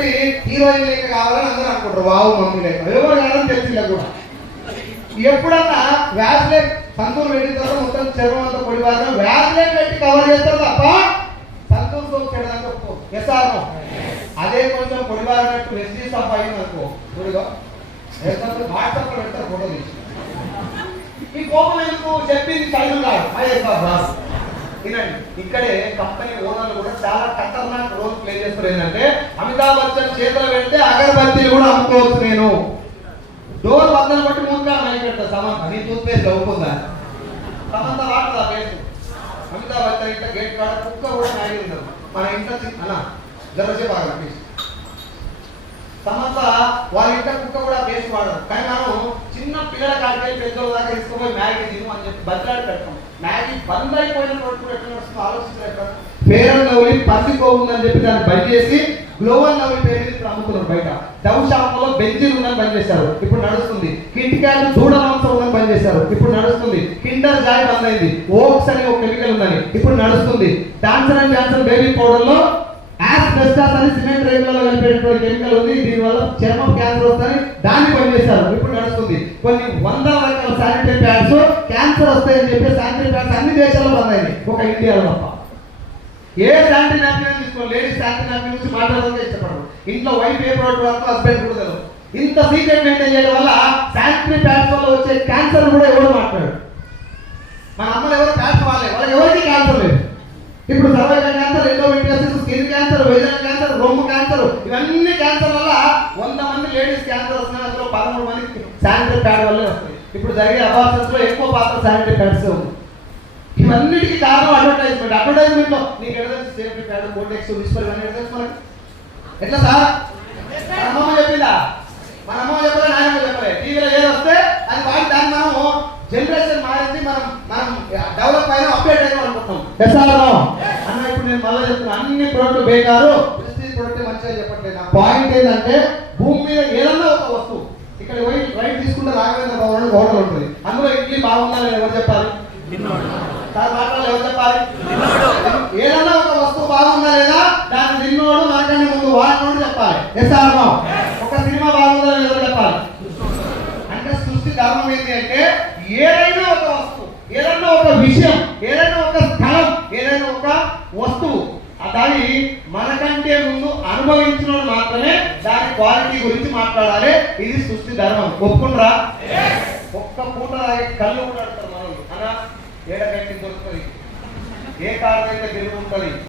కాబట్టి హీరోయిన్ లేక కావాలని అందరూ అనుకుంటారు, వావు మమ్మీ లేక ఎవరు కాదని తెలిసిందా కూడా. ఎప్పుడన్నా వ్యాస్లెట్ సంతూర్ పెట్టిన తర్వాత మొత్తం చర్మం అంతా పొడి వారిన వ్యాస్లెట్ పెట్టి కవర్ చేస్తారు తప్ప సంతూర్ సోప్ చేయడానికి ఎస్ఆర్. అదే కొంచెం పొడి వారినట్టు వెస్టీ సబ్బు అయింది అనుకో, పొడిగా వాట్సాప్ లో పెడతారు ఫోటో తీసి. ఈ కోపం ఎందుకు చెప్పింది చదువు కాదు మహేష్ బాబు రాసు. వినండి, ఇక్కడే కంపెనీ ఓనర్లు కూడా చాలా ఖతర్నాక్ రోల్ ప్లే చేస్తారు. ఏంటంటే అమితాబ్ బచ్చన్ చేతులు పెడితే అగరబత్తీలు కూడా అమ్ముకోవచ్చు. నేను డోర్ వందలు బట్టి ముందుగా మైక్ పెడతా, సమంత నీ టూత్ పేస్ట్ అవుతుందా, సమంత వాడుతుందా పేస్ట్. అమితాబ్ బచ్చన్ ఇంట్లో గేట్ కాడ కుక్క కూడా మ్యాగీ ఉండదు. మన ఇంట్లో అలా జరసే బాగా పేస్ట్. సమంత వాళ్ళ ఇంట్లో కుక్క కూడా పేస్ట్ వాడరు. కానీ మనం చిన్న పిల్లల కాడికి పెద్దల దాకా తీసుకుపోయి మ్యాగీ తిను అని చెప్పి బద్దలాడి పెడతాం. మ్యాగీ బంద్ అయిపోయిన ఎట్లా నడుస్తుందో ఆలోచించలేక ఫేర్ అండ్ లవ్లీ పసిపోతుందని చెప్పి దాన్ని బంద్ చేసి గ్లోబల్ లవ్లీ పేరు మీద అమ్ముతున్నారు బయట. డవ్ షాప్ లో బెంజిన్ ఉందని బంద్ చేశారు, ఇప్పుడు నడుస్తుంది. కిట్ క్యాట్ దూడ మాంసం ఉందని బంద్ చేశారు, ఇప్పుడు నడుస్తుంది. కిండర్ జాయ్ బంద్ అయింది. ఓక్స్ అని ఒక కెమికల్ ఉందని ఇప్పుడు నడుస్తుంది. Dancer and dancer baby powder లో యాస్బెస్టాస్ అని సిమెంట్ రేగులలో కలిపేటువంటి కెమికల్ ఉంది, దీనివల్ల చర్మం క్యాన్సర్ వస్తుందని దాన్ని బంద్ చేశారు, ఇప్పుడు నడుస్తుంది. కొన్ని వందల రకాల శానిటరీ ప్యాడ్స్ క్యాన్సర్ వస్తాయని చెప్పి శానిటరీ ప్యాడ్స్ అన్ని దేశాల్లో బంద్ అయింది, ఒక ఇండియాలో తప్ప. ఏ శానిటరీ నాప్కిన్ తీసుకోండి, లేడీస్ శానిటరీ నాప్కిన్ గురించి మాట్లాడడానికి ఇష్టపడరు. ఇంట్లో వైఫ్ ఏ ప్రోడక్ట్ వరకు హస్బెండ్ కూడా తెలియదు. ఇంత సీక్రెట్ మెయింటైన్ చేయడం వల్ల శానిటరీ ప్యాడ్స్ వల్ల వచ్చే క్యాన్సర్ కూడా ఎవరు మాట్లాడారు. మన అమ్మలు ఎవరు ప్యాడ్స్ వాళ్ళే, వాళ్ళకి ఎవరికి క్యాన్సర్ లేదు. ఇప్పుడు cervical cancer, endometriosis, skin cancer, vaginal cancer, రొమ్ము క్యాన్సర్, ఇవన్నీ క్యాన్సర్ వల్ల 100 మంది లేడీస్ క్యాన్సర్ వస్తున్నాయి. అందులో 13 మందికి శానిటరీ ప్యాడ్ వల్లే వస్తుంది. ఇప్పుడు జరిగే అబార్షన్స్ లో ఎక్కువ పాత్ర శానిటరీ ప్యాడ్స్ ఉంది. ఇవన్నిటికీ కారణం అడ్వర్టైజ్మెంట్. అడ్వర్టైజ్మెంట్ లో నీకు ఎక్కడ సేఫ్టీ ప్యాడ్, కోటెక్స్, విస్పర్ ఇవన్నీ ఎక్కడ మనకి ఎట్లా సార్? మన అమ్మమ్మ చెప్పిందా? మన అమ్మమ్మ చెప్పలే, నాయనమ్మ చెప్పలే. టీవీలో ఏది వస్తే అది వాడి దాన్ని మనము జనరేషన్ మారింది, మనం డెవలప్ అయినా అప్డేట్ అయినా అనుకుంటున్నాం. అన్న ఇప్పుడు నేను మళ్ళీ చెప్తున్నా, అన్ని ప్రోడక్ట్లు బేకారు, ప్రెస్టీజ్ ప్రోడక్ట్ మంచిగా చెప్పట్లేదు. నా పాయింట్ ఏంటంటే భూమి మీద ఏదన్నా ఒక వస్తువు, ఇక్కడ పోయి రైట్ తీసుకుంటే రాఘవేంద్ర భవన్ హోటల్ ఉంటుంది, అందులో ఇడ్లీ బాగుందా లేదా ఎవరు చెప్పాలి? సార్ మాట్లాడాలి, ఎవరు చెప్పాలి? ఏదన్నా ఒక వస్తువు బాగుందా లేదా దాన్ని తిన్నోడు మనకంటే ముందు వాడినోడు చెప్పాలి. ఒక సినిమా బాగుందా లేదా ఎవరు చెప్పాలి? అంటే సృష్టి ధర్మం ఏంటి అంటే ఏదైనా ఒక వస్తువు, ఏదైనా ఒక విషయం, ఏదైనా ఒక స్థలం, ఏదైనా ఒక వస్తువు దాన్ని మనకంటే ముందు అనుభవించిన మాత్రమే దాని క్వాలిటీ గురించి మాట్లాడాలి. ఇది సృష్టి ధర్మం. ఒప్పుకుంటారా? ఒక్క పూట కళ్ళు కూడా మనల్ని అలా ఏడగంటి దొరుకుతుంది, ఏ కారణంగా తిరుగుతుంది.